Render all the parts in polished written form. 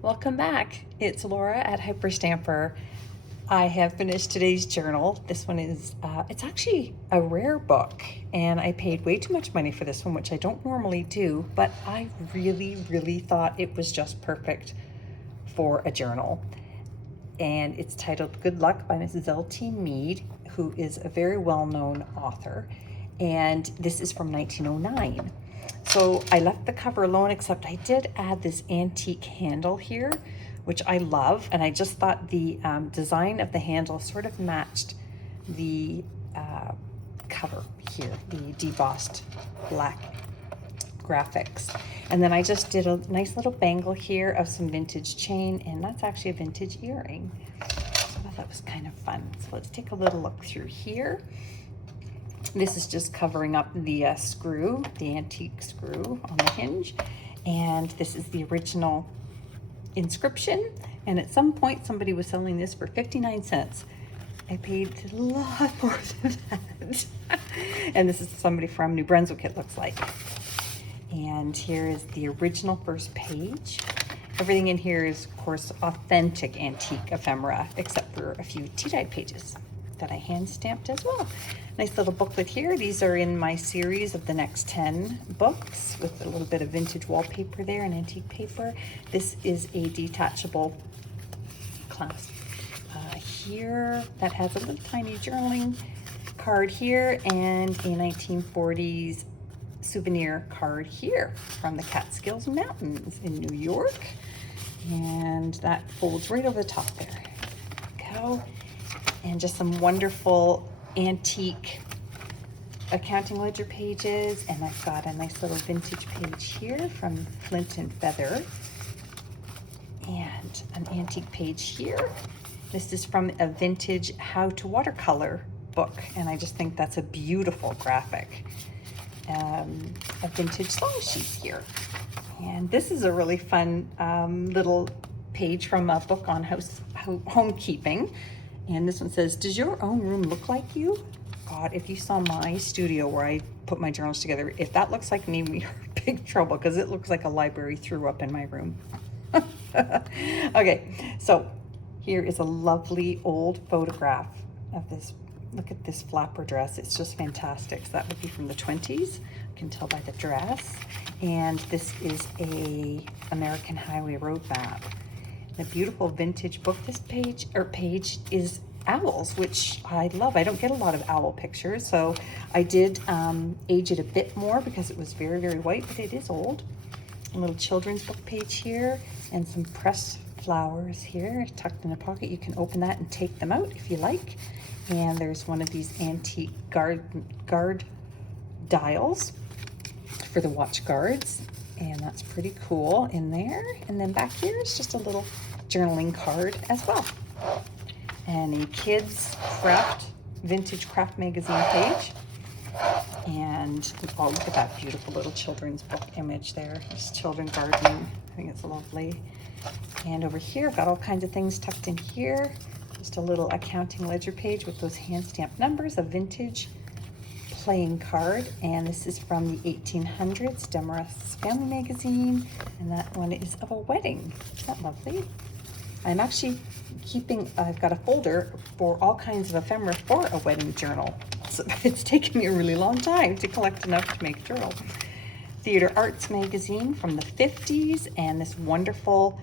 Welcome back. It's Laura at Hyperstamper. I have finished today's journal. This one is, it's actually a rare book, and I paid way too much money for this one, which I don't normally do, but I really thought it was just perfect for a journal. And it's titled Good Luck by Mrs. L.T. Mead, who is a very well-known author. And this is from 1909. So I left the cover alone, except I did add this antique handle here, which I love. And I just thought the design of the handle sort of matched the cover here, the debossed black graphics. And then I just did a nice little bangle here of some vintage chain, and that's actually a vintage earring. So I thought that was kind of fun. So let's take a little look through here. This is just covering up the screw, the antique screw on the hinge. And this is the original inscription. And at some point, somebody was selling this for 59 cents. I paid a lot more than that. And this is somebody from New Brunswick, it looks like. And here is the original first page. Everything in here is, of course, authentic antique ephemera, except for a few tea-dyed pages that I hand stamped as well. Nice little booklet here. These are in my series of the next 10 books with a little bit of vintage wallpaper there and antique paper. This is a detachable clasp here that has a little tiny journaling card here and a 1940s souvenir card here from the Catskills Mountains in New York. And that folds right over the top there. There we go. And just some wonderful antique accounting ledger pages. And I've got a nice little vintage page here from Flint and Feather. And an antique page here. This is from a vintage how to watercolor book. And I just think that's a beautiful graphic. A vintage song sheet here. And this is a really fun little page from a book on homekeeping. And this one says, does your own room look like you? God, if you saw my studio where I put my journals together, if that looks like me, we're in big trouble because it looks like a library threw up in my room. Okay, so here is a lovely old photograph of this. Look at this flapper dress. It's just fantastic. So that would be from the 20s. You can tell by the dress. And this is a American Highway Road map. The beautiful vintage book. This page is owls, which I love. I don't get a lot of owl pictures, so I did age it a bit more because it was very white, but it is old. A little children's book page here and some pressed flowers here tucked in a pocket. You can open that and take them out if you like. And there's one of these antique guard dials for the watch guards. And that's pretty cool in there. And then back here is just a little journaling card as well. And a kids vintage craft magazine page. And oh, look at that beautiful little children's book image there. It's children gardening. I think it's lovely. And over here, I've got all kinds of things tucked in here. Just a little accounting ledger page with those hand-stamped numbers, a vintage playing card, and this is from the 1800s, Demarest's Family Magazine, and that one is of a wedding. Isn't that lovely? I'm actually I've got a folder for all kinds of ephemera for a wedding journal. So it's taken me a really long time to collect enough to make a journal. Theater Arts Magazine from the 50s, and this wonderful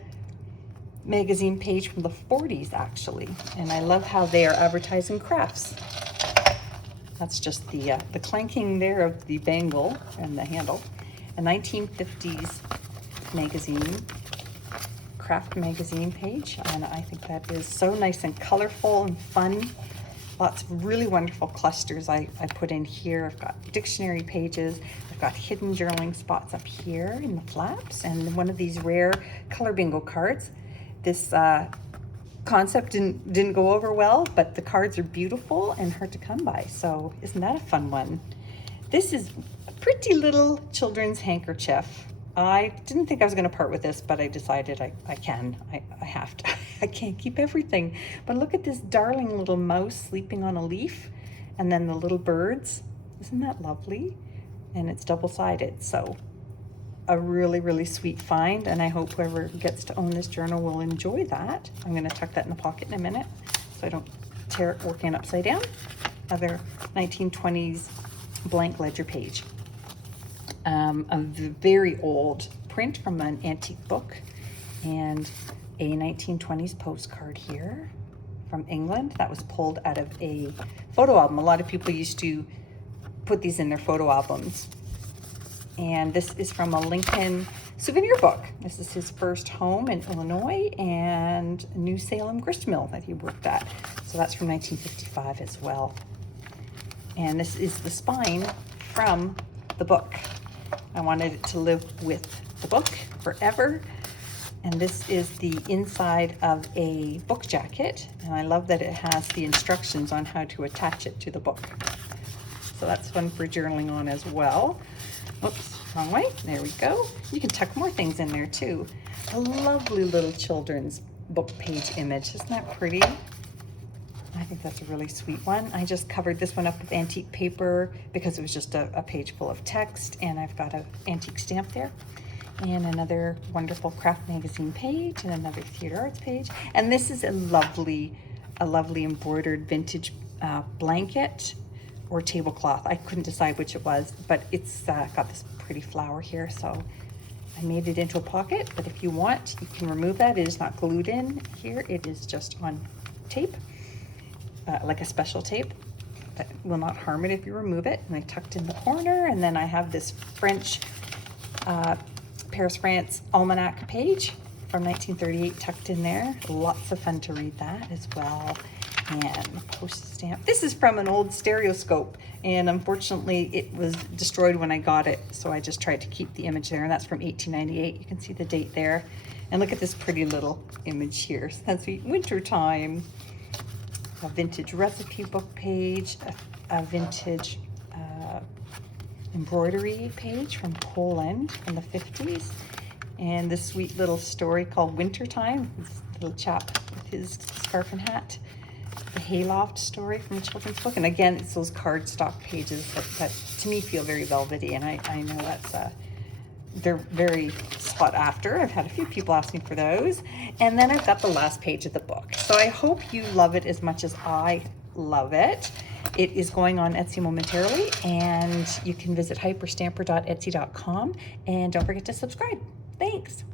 magazine page from the 40s actually, and I love how they are advertising crafts. That's just the clanking there of the bangle and the handle. A 1950s magazine, craft magazine page, and I think that is so nice and colorful and fun. Lots of really wonderful clusters I put in here. I've got dictionary pages. I've got hidden journaling spots up here in the flaps, and one of these rare color bingo cards. This concept didn't go over well, but the cards are beautiful and hard to come by. So isn't that a fun one? This is a pretty little children's handkerchief. I didn't think I was going to part with this, but I decided I have to. I can't keep everything. But look at this darling little mouse sleeping on a leaf, and then the little birds. Isn't that lovely? And it's double-sided, so a really, really sweet find, and I hope whoever gets to own this journal will enjoy that. I'm going to tuck that in the pocket in a minute so I don't tear it working upside down. Another 1920s blank ledger page. A very old print from an antique book, and a 1920s postcard here from England that was pulled out of a photo album. A lot of people used to put these in their photo albums. And this is from a Lincoln souvenir book. This is his first home in Illinois and New Salem grist mill that he worked at. So that's from 1955 as well. And this is the spine from the book. I wanted it to live with the book forever. And this is the inside of a book jacket. And I love that it has the instructions on how to attach it to the book. So that's fun for journaling on as well. Oops, wrong way. There we go. You can tuck more things in there too. A lovely little children's book page image. Isn't that pretty? I think that's a really sweet one. I just covered this one up with antique paper because it was just a page full of text, and I've got an antique stamp there. And another wonderful craft magazine page, and another theater arts page. And this is a lovely embroidered vintage blanket or tablecloth. I couldn't decide which it was, but it's got this pretty flower here, so I made it into a pocket. But if you want, you can remove that. It is not glued in here. It is just on tape, like a special tape that will not harm it if you remove it. And I tucked in the corner, and then I have this French, Paris, France almanac page from 1938 tucked in there. Lots of fun to read that as well. And postage stamp. This is from an old stereoscope, and unfortunately it was destroyed when I got it, so I just tried to keep the image there, and that's from 1898. You can see the date there. And look at this pretty little image here. So that's winter time. A vintage recipe book page, a vintage embroidery page from Poland from the 50s, and this sweet little story called Wintertime. This little chap with his scarf and hat. The Hayloft story from a children's book. And again, it's those cardstock pages that to me feel very velvety, and I know that's they're very sought after. I've had a few people asking for those. And then I've got the last page of the book. So I hope you love it as much as I love it. It is going on Etsy momentarily, and you can visit hyperstamper.etsy.com, and don't forget to subscribe. Thanks.